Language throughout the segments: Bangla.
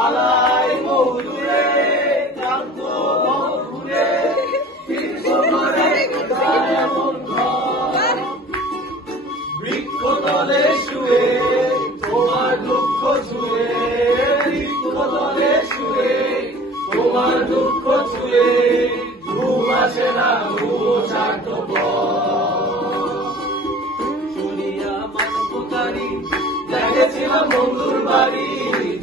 আলাই মধুরে কান্ত ভবঘুরে বৃক্ষতলে শুয়ে তোমার দুঃখ ছুঁয়ে বৃক্ষতলে শুয়ে তোমার দুঃখ ছুঁয়ে ঘুম আসে না চলিয়া মানবকারী যাইতেছিলাম বন্ধুর বাড়ি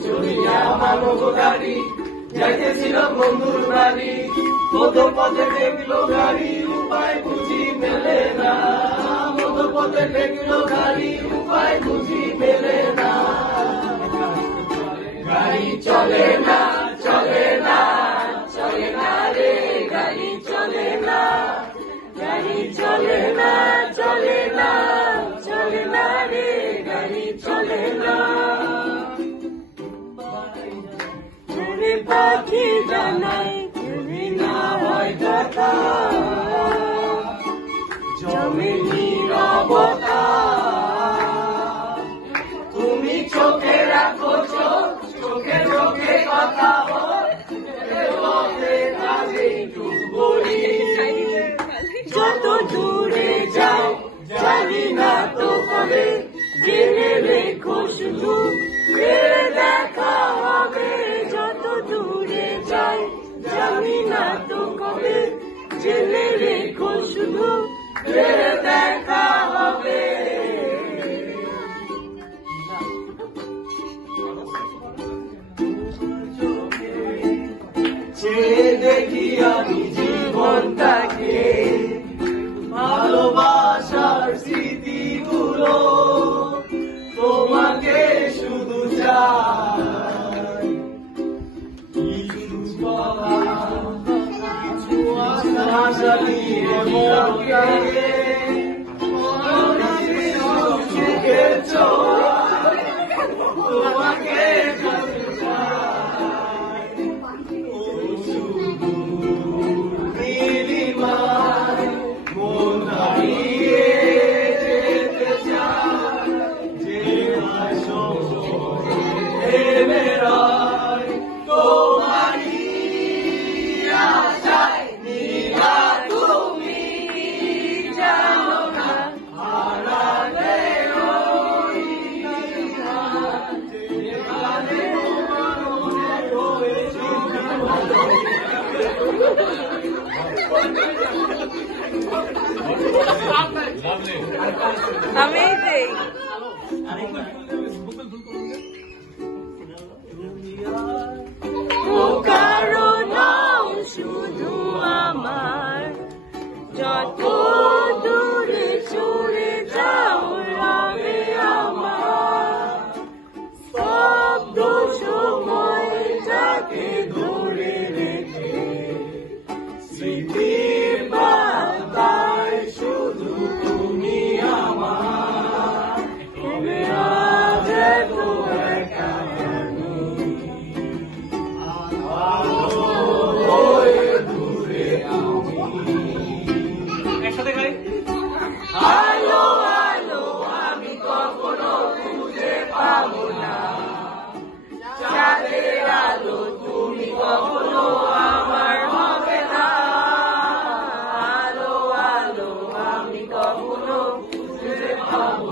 চলিয়া মানবকারী যাইতেছিলাম বন্ধুর বাড়ি কত পথে দেখলো গাড়ি উপায় বুঝি মেলে না কত পথে দেখলো গাড়ি উপায় বুঝি মেলে না গাড়ি চলে না চলে না চলে না রে গাড়ি চলে না গাড়ি চলে না চলে না চলে না রে গাড়ি চলে না পাখি জানাই তুমি না হয় কথা জমি নীরবতা তুমি চোখে রাখো চোখে চোখে কথা বলি যত দূরে যাও জানি না তো কবে জেনে রেখো শুধু দেখা হবে যত দূরে যাই জানি না তো কবে জেনে রেখো শুধু দেখা হবে চেয়ে দেখি আমি জীবনটাকে ভালোবাসার স্মৃতিগুলো তোমাকে শুধু চাই কিছু আশা নিয়ে মনকে সুখের ছোঁয়ায় তোমাকে নীলিমায় মন হারিয়ে যেতে চায় যে মেরায় তোমারই আশায় নীলা তুমি জানো না হারালে ওই যেখানে মনে হয়েছে Amazing. ও কারণাও শুধু আমার যত দূরে চলে যাও রবে আমার শব্দ সময় যাকে ধরে রেখে স্মৃতির বাতায় শুধু তুমি আমার তবে আজ এত একা দূরে একসাথে গাই আলো আলো আমি কখনো খুঁজে পাবো না চাঁদের আলো তুমি কখনো আমার হবে না আলো আলো আমি কখনো খুঁজে পাবো